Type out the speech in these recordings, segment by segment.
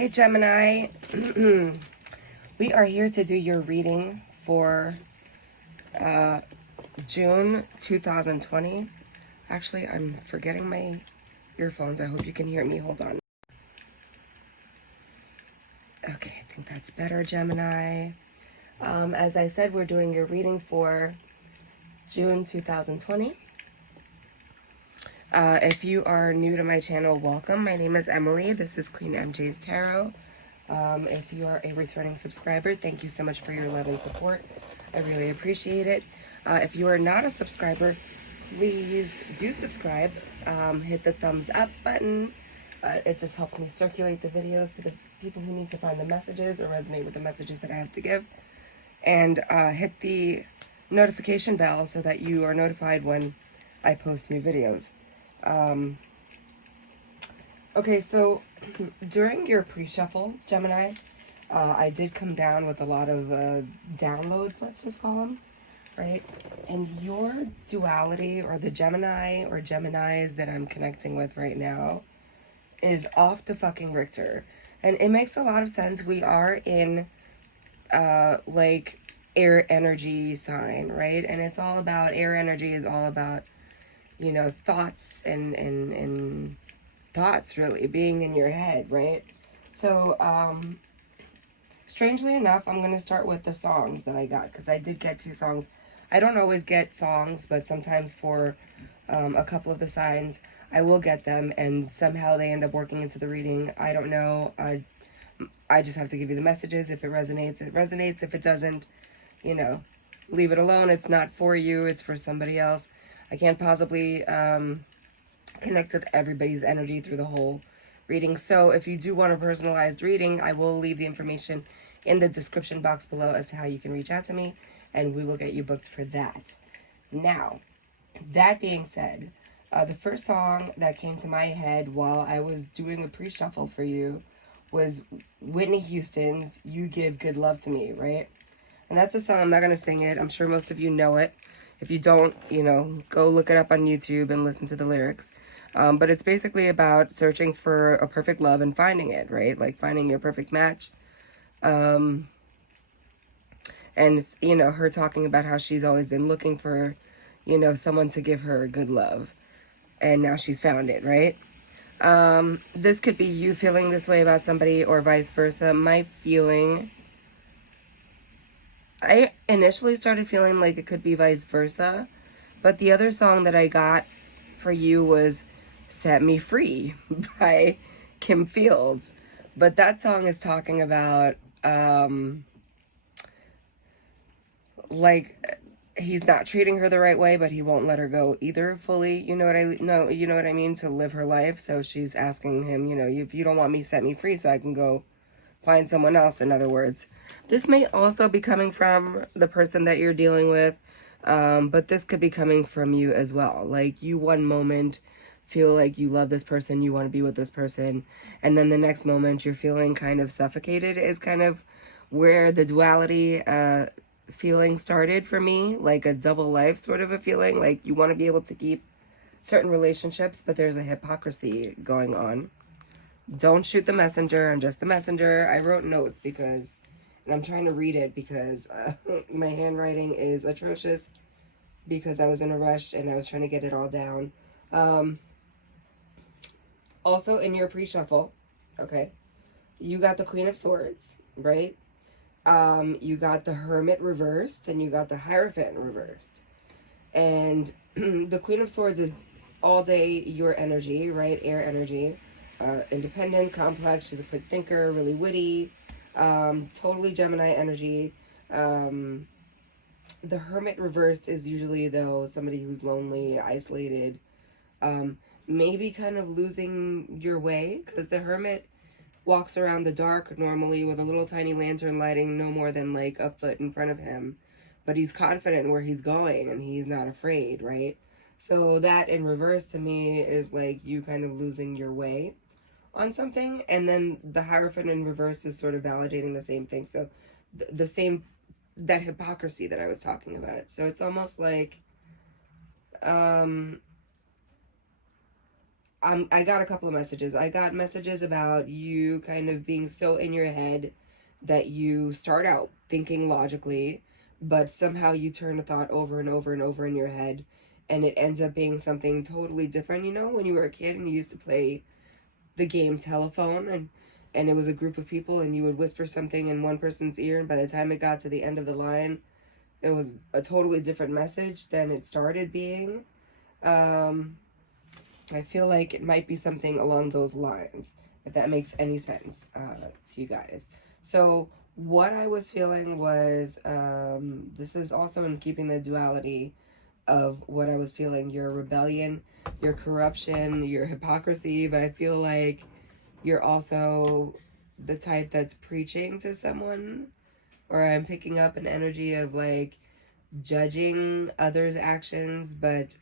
Hey Gemini, we are here to do your reading for June 2020. Actually, I'm forgetting my earphones. I hope you can hear me. Hold on. Okay, I think that's better, Gemini. As I said, we're doing your reading for June 2020. If you are new to my channel, welcome. My name is Emily. This is Queen MJ's Tarot. If you are a returning subscriber, thank you so much for your love and support. I really appreciate it. If you are not a subscriber, please do subscribe. Hit the thumbs up button. It just helps me circulate the videos to the people who need to find the messages or resonate with the messages that I have to give. And hit the notification bell so that you are notified when I post new videos. Okay, so during your pre-shuffle, Gemini, I did come down with a lot of downloads, let's just call them, right? And your duality, or the Gemini or Geminis that I'm connecting with right now, is off the fucking Richter. And it makes a lot of sense. We are in, like, air energy sign, right? And it's all about, air energy is all about, you know, thoughts and thoughts really being in your head, right? So, strangely enough, I'm going to start with the songs that I got, because I did get 2 songs. I don't always get songs, but sometimes for a couple of the signs, I will get them, and somehow they end up working into the reading. I don't know. I just have to give you the messages. If it resonates, it resonates. If it doesn't, you know, leave it alone. It's not for you. It's for somebody else. I can't possibly connect with everybody's energy through the whole reading. So if you do want a personalized reading, I will leave the information in the description box below as to how you can reach out to me, and we will get you booked for that. Now, that being said, the first song that came to my head while I was doing a pre-shuffle for you was Whitney Houston's You Give Good Love to Me, right? And that's a song, I'm not going to sing it. I'm sure most of you know it. If you don't, you know, go look it up on YouTube and listen to the lyrics. But it's basically about searching for a perfect love and finding it, right? Like finding your perfect match. And, you know, her talking about how she's always been looking for, you know, someone to give her good love. And now she's found it, right? This could be you feeling this way about somebody or vice versa. My feeling, I initially started feeling like it could be vice versa, but the other song that I got for you was Set Me Free by Kim Fields. But that song is talking about, like, he's not treating her the right way, but he won't let her go either fully. You know what I mean? To live her life. So she's asking him, you know, if you don't want me, set me free so I can go find someone else, in other words. This may also be coming from the person that you're dealing with, but this could be coming from you as well. Like, you one moment feel like you love this person, you want to be with this person, and then the next moment you're feeling kind of suffocated is kind of where the duality feeling started for me, like a double life sort of a feeling. Like, you want to be able to keep certain relationships, but there's a hypocrisy going on. Don't shoot the messenger. I'm just the messenger. I wrote notes because, and I'm trying to read it because my handwriting is atrocious because I was in a rush and I was trying to get it all down. Also, in your pre-shuffle, okay, you got the Queen of Swords, right? You got the Hermit reversed and you got the Hierophant reversed. And the Queen of Swords is all day your energy, right? Air energy. Independent, complex, she's a quick thinker, really witty, totally Gemini energy. The Hermit reversed is usually, though, somebody who's lonely, isolated, maybe kind of losing your way, because the Hermit walks around the dark normally with a little tiny lantern lighting no more than like a foot in front of him, but he's confident where he's going and he's not afraid, right? So that in reverse to me is like you kind of losing your way on something, and then the Hierophant in reverse is sort of validating the same thing. So the same, that hypocrisy that I was talking about. So it's almost like I got a couple of messages. I got messages about you kind of being so in your head that you start out thinking logically, but somehow you turn a thought over and over and over in your head, and it ends up being something totally different. You know, when you were a kid and you used to play the game telephone, and it was a group of people, and you would whisper something in one person's ear, and by the time it got to the end of the line, it was a totally different message than it started being. I feel like it might be something along those lines, if that makes any sense to you guys. So what I was feeling was, this is also in keeping the duality of what I was feeling, your rebellion, your corruption, your hypocrisy, but I feel like you're also the type that's preaching to someone, or I'm picking up an energy of like judging others' actions, but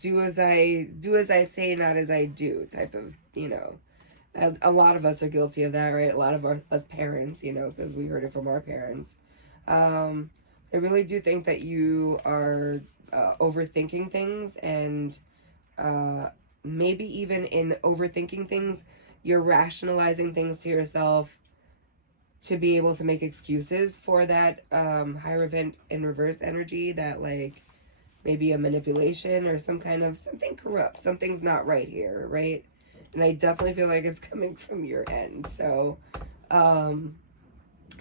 do as I say, not as I do type of, you know. A lot of us are guilty of that, right? A lot of us parents, you know, because we heard it from our parents. I really do think that you are overthinking things, and maybe even in overthinking things, you're rationalizing things to yourself to be able to make excuses for that Hierophant in reverse energy, that like maybe a manipulation or some kind of something corrupt, something's not right here, right? And I definitely feel like it's coming from your end. So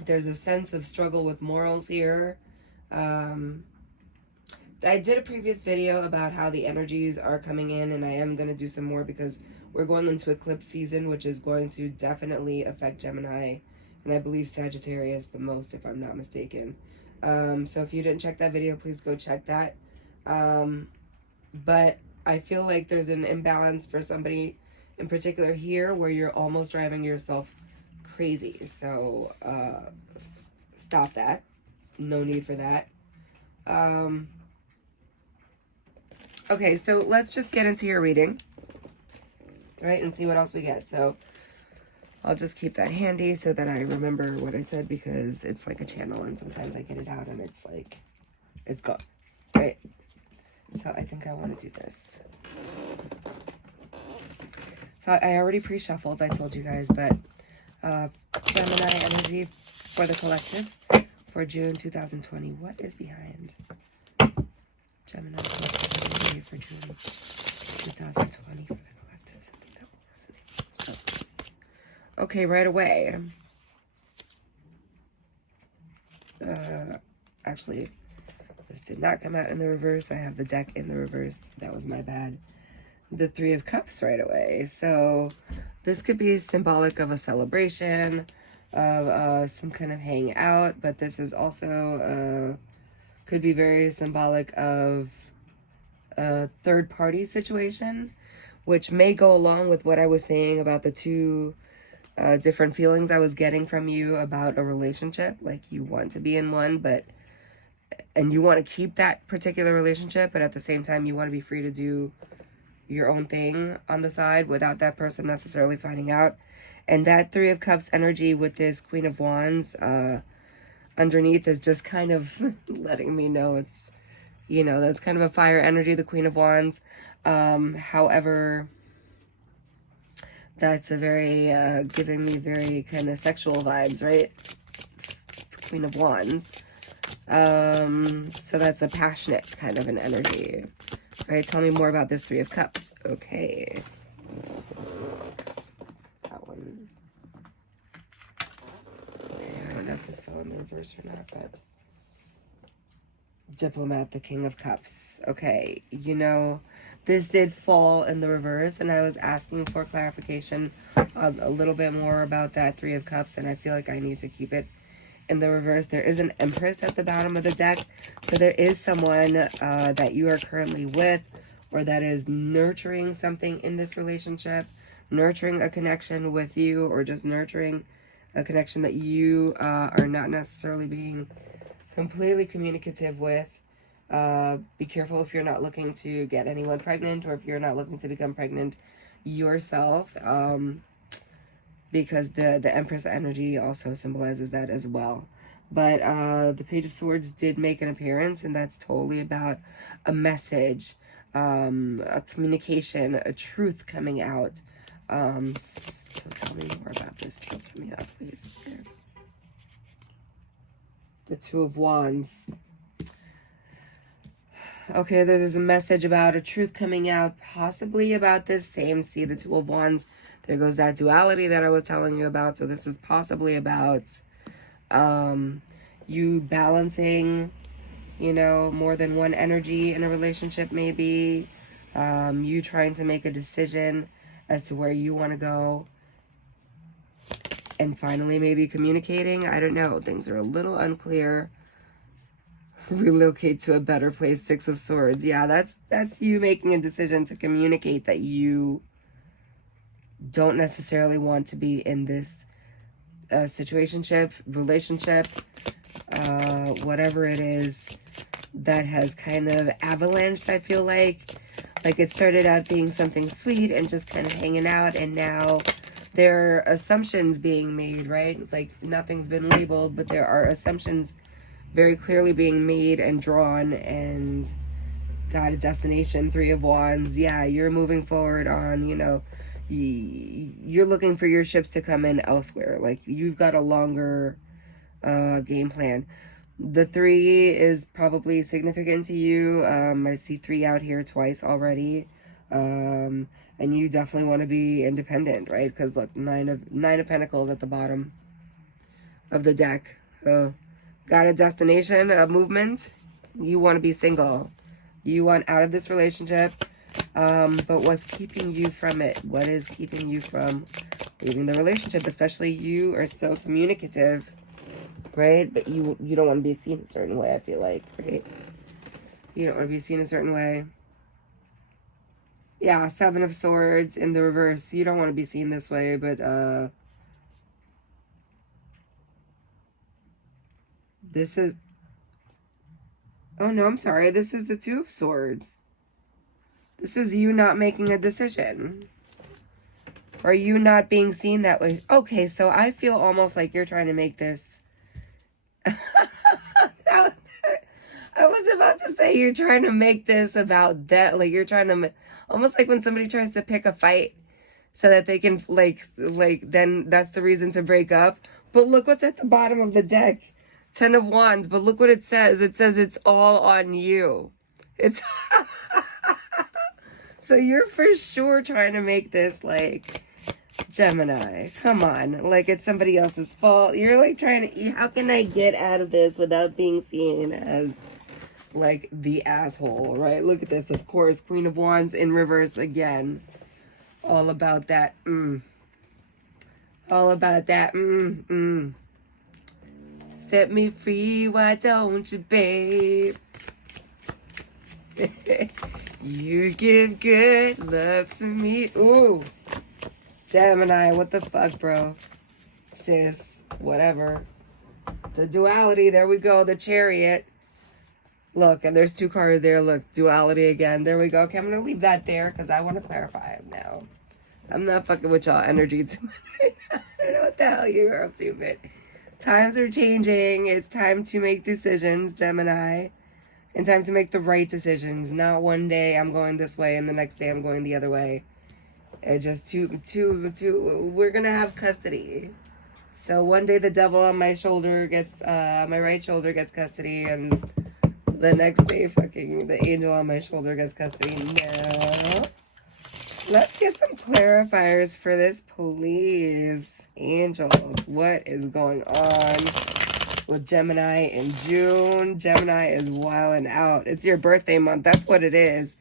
there's a sense of struggle with morals here. I did a previous video about how the energies are coming in, and I am going to do some more because we're going into eclipse season, which is going to definitely affect Gemini, and I believe Sagittarius the most, if I'm not mistaken. So if you didn't check that video, please go check that. But I feel like there's an imbalance for somebody in particular here where you're almost driving yourself crazy. So stop that. No need for that. Okay, so let's just get into your reading, right, and see what else we get. So I'll just keep that handy so that I remember what I said, because it's like a channel and sometimes I get it out and it's like, it's gone, right? So I think I want to do this. So I already pre-shuffled, I told you guys, but Gemini energy for the collective for June 2020. What is behind Gemini energy for June 2020 for the collective? Something that will resonate. Okay, right away. Actually, this did not come out in the reverse. I have the deck in the reverse. That was my bad. The Three of Cups right away. So this could be symbolic of a celebration, of some kind of hangout, but this is also could be very symbolic of a third-party situation, which may go along with what I was saying about the two different feelings I was getting from you about a relationship. Like you want to be in one, and you want to keep that particular relationship, but at the same time you want to be free to do your own thing on the side without that person necessarily finding out. And that Three of Cups energy with this Queen of Wands underneath is just kind of letting me know it's, you know, that's kind of a fire energy, the Queen of Wands. However, that's a very, giving me very kind of sexual vibes, right? Queen of Wands. So that's a passionate kind of an energy. All right, tell me more about this Three of Cups. Okay. That one. Okay, I don't know if this fell in the reverse or not, but Diplomat, the King of Cups. Okay, you know, this did fall in the reverse, and I was asking for clarification a little bit more about that Three of Cups, and I feel like I need to keep it in the reverse. There is an Empress at the bottom of the deck, so there is someone that you are currently with, or that is nurturing something in this relationship, nurturing a connection with you, or just nurturing a connection that you are not necessarily being completely communicative with. Be careful if you're not looking to get anyone pregnant, or if you're not looking to become pregnant yourself, because the Empress energy also symbolizes that as well. But the Page of Swords did make an appearance, and that's totally about a message, a communication, a truth coming out. So tell me more about this truth coming out, please. The Two of Wands. Okay, there's a message about a truth coming out, possibly about this same. See, the Two of Wands. There goes that duality that I was telling you about. So this is possibly about you balancing, you know, more than one energy in a relationship, maybe. You trying to make a decision as to where you want to go. And finally, maybe communicating. I don't know. Things are a little unclear. Relocate to a better place. Six of Swords. Yeah, that's you making a decision to communicate that you don't necessarily want to be in this situationship, relationship, whatever it is that has kind of avalanched, I feel like. Like it started out being something sweet and just kind of hanging out, and now there are assumptions being made, right? Like nothing's been labeled, but there are assumptions very clearly being made and drawn, and got a destination. Three of Wands. Yeah, you're moving forward on, you know, you're looking for your ships to come in elsewhere. Like you've got a longer game plan. The 3 is probably significant to you. I see 3 out here twice already. And you definitely want to be independent, right? Because look, nine of Pentacles at the bottom of the deck. Got a destination, a movement. You want to be single. You want out of this relationship. But what's keeping you from it? What is keeping you from leaving the relationship? Especially you are so communicative, right? But you don't want to be seen a certain way, I feel like, right? You don't want to be seen a certain way. Yeah, 7 of Swords in the reverse. You don't want to be seen this way, but this is... Oh, no, I'm sorry. This is the 2 of Swords. This is you not making a decision. Or you not being seen that way. Okay, so I feel almost like you're trying to make this... I was about to say you're trying to make this about that. Like you're trying to... Almost like when somebody tries to pick a fight so that they can, like then that's the reason to break up. But look what's at the bottom of the deck. 10 of Wands. But look what it says. It says it's all on you. It's... So you're for sure trying to make this like, Gemini, come on. Like it's somebody else's fault. You're like trying to, how can I get out of this without being seen as like the asshole, right? Look at this, of course, Queen of Wands in reverse again. All about that, All about that, Set me free, why don't you, babe? You give good love to me. Ooh. Gemini, what the fuck, bro? Sis, whatever. The duality, there we go, the Chariot. Look, and there's 2 cards there. Look, duality again. There we go. Okay, I'm going to leave that there because I want to clarify it now. I'm not fucking with y'all energy too much right now. I don't know what the hell you're up to, but times are changing. It's time to make decisions, Gemini. And time to make the right decisions. Not one day I'm going this way and the next day I'm going the other way. It just we're going to have custody. So one day the devil on my shoulder gets, my right shoulder gets custody, and the next day fucking the angel on my shoulder gets custody. Now, let's get some clarifiers for this, please. Angels, what is going on with Gemini in June? Gemini is wilding out. It's your birthday month. That's what it is.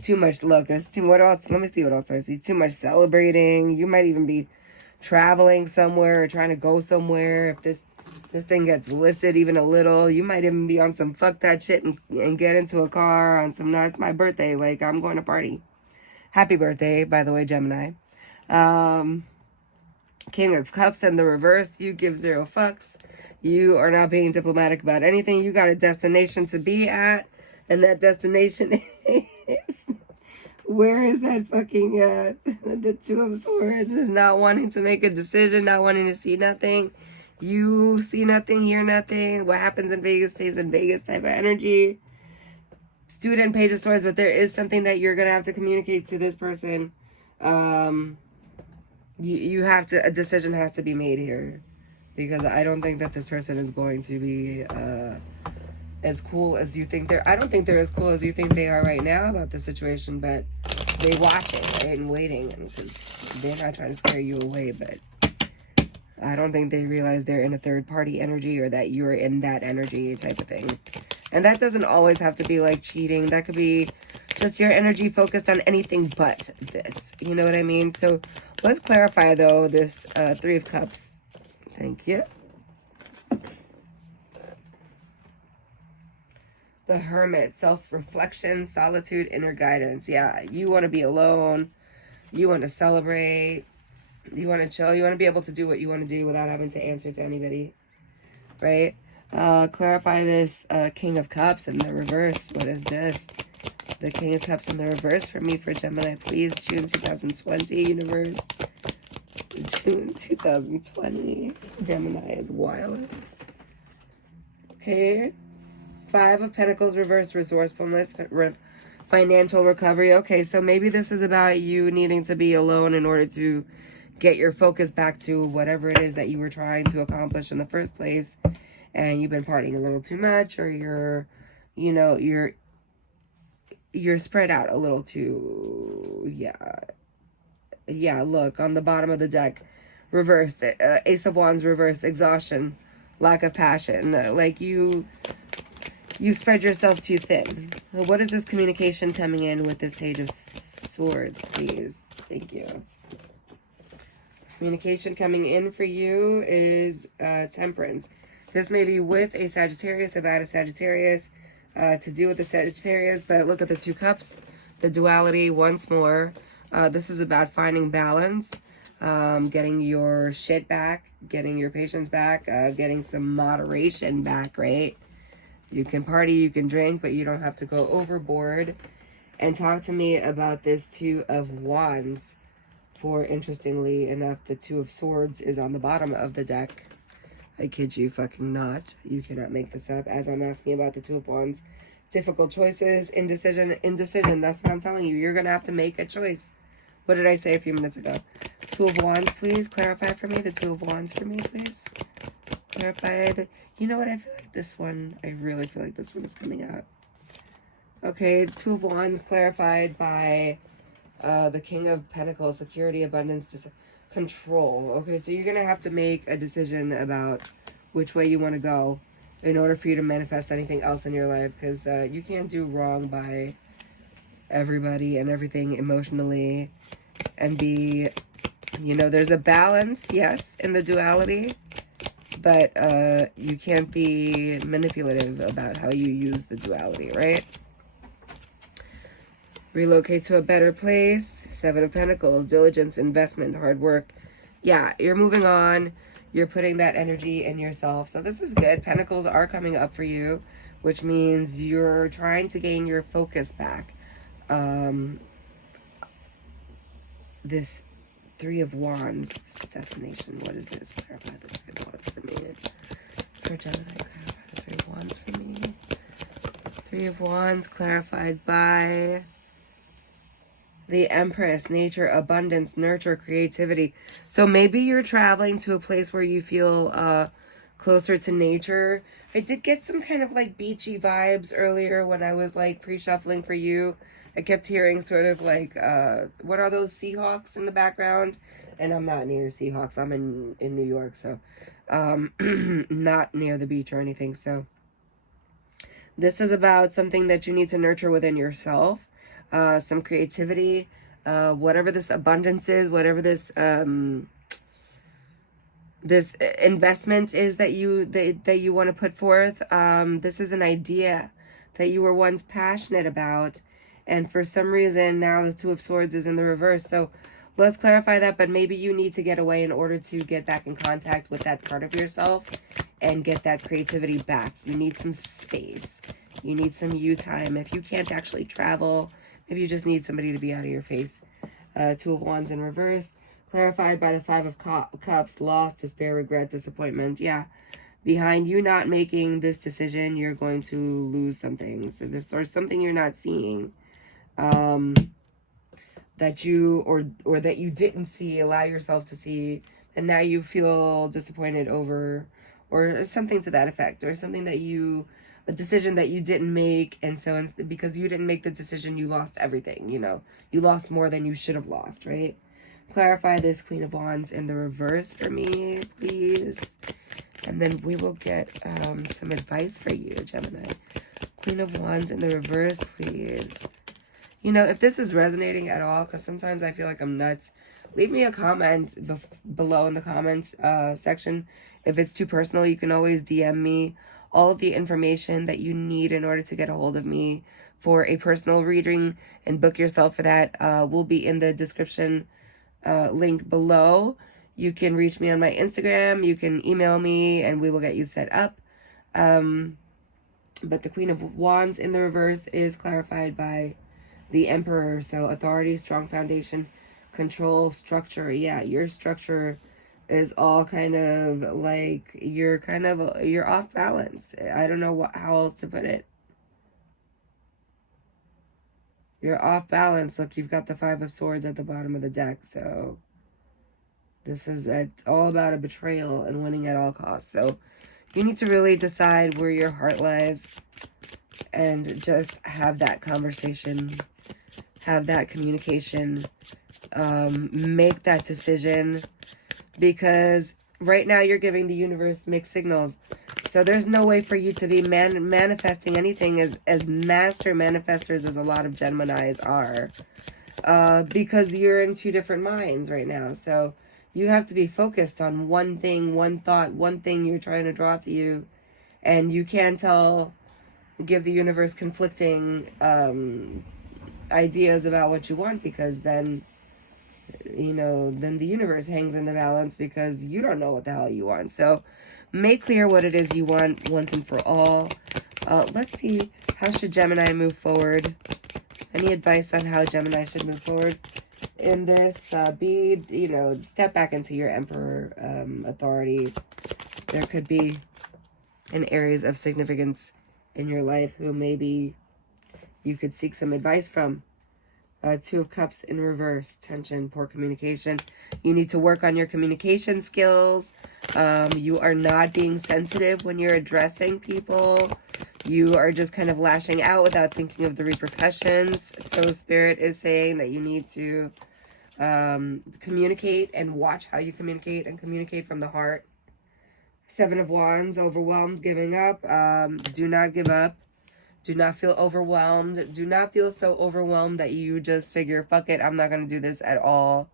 Too much luck. What else? Let me see what else I see. Too much celebrating. You might even be traveling somewhere or trying to go somewhere. If this thing gets lifted even a little, you might even be on some fuck that shit and get into a car on some, no, it's my birthday. Like, I'm going to party. Happy birthday, by the way, Gemini. King of Cups in the reverse. You give 0 fucks. You are not being diplomatic about anything. You got a destination to be at, and that destination is... Where is that fucking, the 2 of Swords is not wanting to make a decision, not wanting to see nothing. You see nothing, hear nothing. What happens in Vegas stays in Vegas type of energy. It's Student, Page of Swords, but there is something that you're going to have to communicate to this person. You have to, a decision has to be made here, because I don't think that this person is going to be as cool as you think they're. I don't think they're as cool as you think they are right now about the situation, but they watch it, right, and waiting, because they're not trying to scare you away, but I don't think they realize they're in a third party energy, or that you're in that energy type of thing. And that doesn't always have to be like cheating. That could be just your energy focused on anything but this. You know what I mean? So let's clarify, though, this Three of Cups. Thank you. The Hermit, self-reflection, solitude, inner guidance. Yeah, you want to be alone. You want to celebrate. You want to chill. You want to be able to do what you want to do without having to answer to anybody. Right? Clarify this King of Cups in the reverse. What is this? The King of Cups in the reverse for me, for Gemini, please. June 2020, universe. June 2020. Gemini is wild. Okay. Five of Pentacles, reverse, resourcefulness, financial recovery. Okay, so maybe this is about you needing to be alone in order to get your focus back to whatever it is that you were trying to accomplish in the first place. And you've been partying a little too much, or you're spread out a little too, yeah, look, on the bottom of the deck, reversed, Ace of Wands, reversed, exhaustion, lack of passion, like you spread yourself too thin. What is this communication coming in with this Page of Swords, please? Thank you. Communication coming in for you is Temperance. This may be with a Sagittarius, about a Sagittarius, to do with the Sagittarius, but look at the Two Cups, the duality once more. This is about finding balance, getting your shit back, getting your patience back, getting some moderation back, right? You can party, you can drink, but you don't have to go overboard. And talk to me about this Two of Wands, for, interestingly enough, the Two of Swords is on the bottom of the deck. I kid you fucking not. You cannot make this up. As I'm asking about the Two of Wands. Difficult choices, indecision. That's what I'm telling you. You're going to have to make a choice. What did I say a few minutes ago? Two of Wands, please. Clarify for me. The Two of Wands for me, please. Clarify. You know what? I feel like this one, I really feel like this one is coming out. Okay, Two of Wands clarified by the King of Pentacles. Security, abundance, control. Okay, so you're going to have to make a decision about which way you want to go in order for you to manifest anything else in your life, because you can't do wrong by everybody and everything emotionally, and be, there's a balance, yes, in the duality, but you can't be manipulative about how you use the duality, right? Relocate to a better place. Seven of Pentacles, diligence, investment, hard work. Yeah, you're moving on. You're putting that energy in yourself. So this is good. Pentacles are coming up for you, which means you're trying to gain your focus back. This Three of Wands, this destination. What is this? Clarify the Three of Wands for me. For Gemini, clarify the Three of Wands for me. Three of Wands clarified by the Empress, nature, abundance, nurture, creativity. So maybe you're traveling to a place where you feel closer to nature. I did get some kind of like beachy vibes earlier when I was like pre-shuffling for you. I kept hearing sort of like, what are those Seahawks in the background? And I'm not near Seahawks. I'm in New York, so not near the beach or anything. So this is about something that you need to nurture within yourself. Some creativity, whatever this abundance is, whatever this this investment is that you want to put forth. This is an idea that you were once passionate about, and for some reason now the Two of Swords is in the reverse. So let's clarify that, but maybe you need to get away in order to get back in contact with that part of yourself and get that creativity back. You need some space. You need some you time. If you can't actually travel, maybe you just need somebody to be out of your face. Two of Wands in reverse. Clarified by the Five of Cups. Loss, despair, regret, disappointment. Yeah. Behind you not making this decision, you're going to lose something. So there's something you're not seeing. That you or that you didn't see, allow yourself to see, and now you feel disappointed over, or something to that effect, or something that a decision that you didn't make, and so because you didn't make the decision, you lost everything. You lost more than you should have lost, right? Clarify this Queen of Wands in the reverse for me, please, and then we will get some advice for you, Gemini. Queen of Wands in the reverse, please. If this is resonating at all, because sometimes I feel like I'm nuts, leave me a comment below in the comments section. If it's too personal, you can always DM me. All of the information that you need in order to get a hold of me for a personal reading and book yourself for that will be in the description link below. You can reach me on my Instagram. You can email me, and we will get you set up. But the Queen of Wands in the reverse is clarified by the Emperor. So authority, strong foundation, control, structure. Yeah, your structure is all kind of like you're off balance. I don't know how else to put it. You're off balance. Look, you've got the Five of Swords at the bottom of the deck. So this is all about a betrayal and winning at all costs. So you need to really decide where your heart lies and just have that conversation. Have that communication, make that decision, because right now you're giving the universe mixed signals. So there's no way for you to be manifesting anything as master manifestors as a lot of Geminis are, because you're in two different minds right now. So you have to be focused on one thing, one thought, one thing you're trying to draw to you, and you can't give the universe conflicting ideas about what you want, because then the universe hangs in the balance because you don't know what the hell you want. So make clear what it is you want once and for all. Let's see, how should Gemini move forward? Any advice on how Gemini should move forward in this? Step back into your Emperor authority. There could be in areas of significance in your life who maybe you could seek some advice from. Two of Cups in reverse, tension, poor communication. You need to work on your communication skills. You are not being sensitive when you're addressing people. You are just kind of lashing out without thinking of the repercussions. So Spirit is saying that you need to communicate and watch how you communicate, and communicate from the heart. Seven of Wands, overwhelmed, giving up. Do not give up. Do not feel overwhelmed. Do not feel so overwhelmed that you just figure, fuck it, I'm not going to do this at all.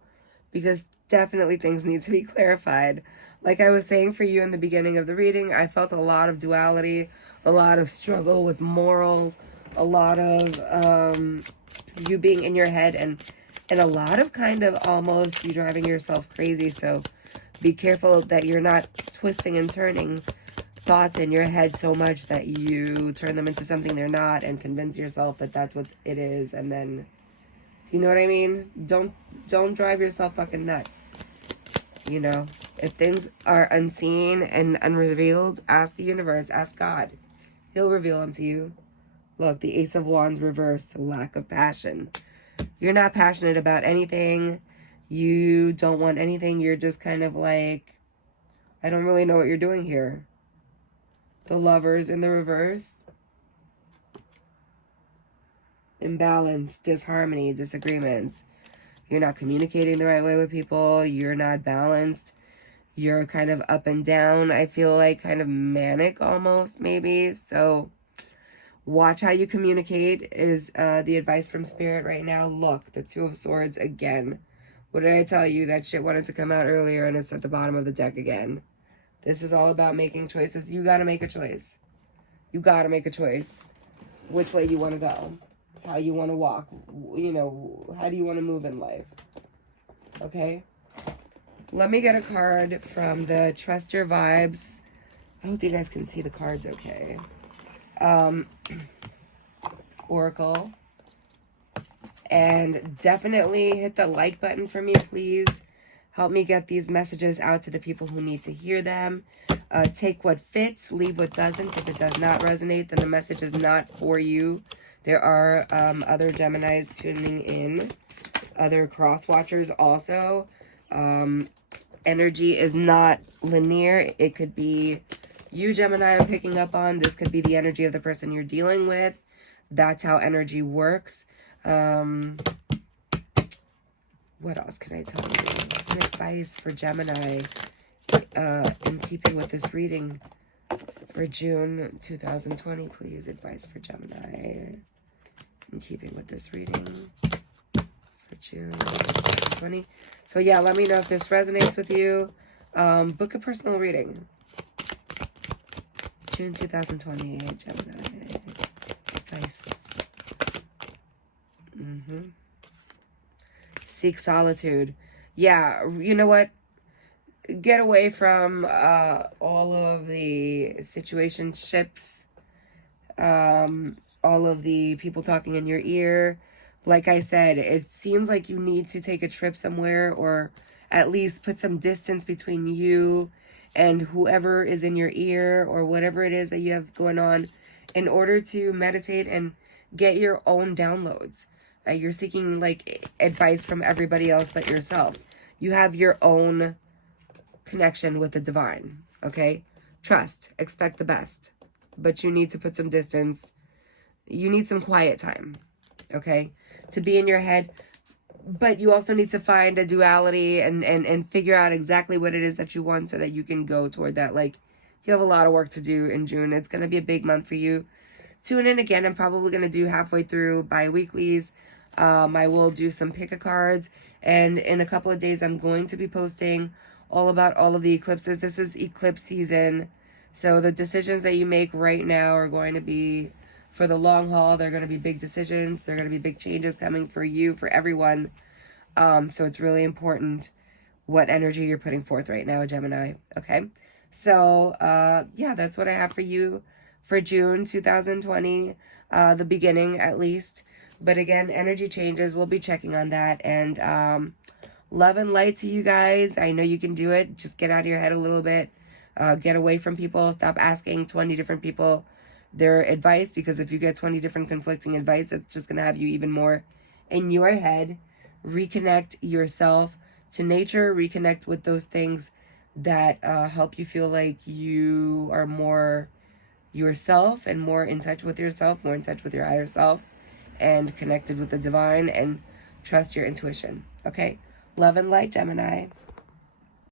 Because definitely things need to be clarified. Like I was saying for you in the beginning of the reading, I felt a lot of duality, a lot of struggle with morals, a lot of you being in your head, and a lot of kind of almost you driving yourself crazy. So be careful that you're not twisting and turning thoughts in your head so much that you turn them into something they're not, and convince yourself that that's what it is. And then, do you know what I mean? Don't drive yourself fucking nuts. If things are unseen and unrevealed, ask the universe, ask God. He'll reveal them to you. Look, the Ace of Wands reversed, lack of passion. You're not passionate about anything. You don't want anything. You're just kind of like, I don't really know what you're doing here. The Lovers in the reverse. Imbalance, disharmony, disagreements. You're not communicating the right way with people. You're not balanced. You're kind of up and down. I feel like kind of manic almost, maybe. So watch how you communicate is the advice from Spirit right now. Look, the Two of Swords again. What did I tell you? That shit wanted to come out earlier, and it's at the bottom of the deck again. This is all about making choices. You got to make a choice. You got to make a choice. Which way you want to go. How you want to walk. How do you want to move in life? Okay? Let me get a card from the Trust Your Vibes. I hope you guys can see the cards okay. Oracle. And definitely hit the like button for me, please. Help me get these messages out to the people who need to hear them. Take what fits, leave what doesn't. If it does not resonate, then the message is not for you. There are other Geminis tuning in, other cross watchers also. Energy is not linear. It could be you, Gemini, I'm picking up on. This could be the energy of the person you're dealing with. That's how energy works. What else can I tell you? Some advice for Gemini in keeping with this reading for June 2020, please. Advice for Gemini in keeping with this reading for June 2020. So yeah, let me know if this resonates with you. Book a personal reading. June 2020, Gemini. Advice. Seek solitude. Yeah, you know what? Get away from all of the situationships, all of the people talking in your ear. Like I said, it seems like you need to take a trip somewhere, or at least put some distance between you and whoever is in your ear, or whatever it is that you have going on, in order to meditate and get your own downloads. You're seeking like advice from everybody else but yourself. You have your own connection with the divine, okay? Trust, expect the best, but you need to put some distance. You need some quiet time, okay? To be in your head, but you also need to find a duality and figure out exactly what it is that you want so that you can go toward that. Like, you have a lot of work to do in June. It's going to be a big month for you. Tune in again. I'm probably going to do halfway through bi-weeklies. I will do some pick-a-cards, and in a couple of days I'm going to be posting all about all of the eclipses. This is eclipse season, so the decisions that you make right now are going to be for the long haul. They're going to be big decisions. They're going to be big changes coming for you, for everyone. So it's really important what energy you're putting forth right now, Gemini. Okay, so yeah, that's what I have for you for June 2020, the beginning at least. But again, energy changes. We'll be checking on that. And love and light to you guys. I know you can do it. Just get out of your head a little bit. Get away from people. Stop asking 20 different people their advice, because if you get 20 different conflicting advice, it's just going to have you even more in your head. Reconnect yourself to nature. Reconnect with those things that help you feel like you are more yourself and more in touch with yourself, more in touch with your higher self, and connected with the divine, and trust your intuition. Okay? Love and light, Gemini.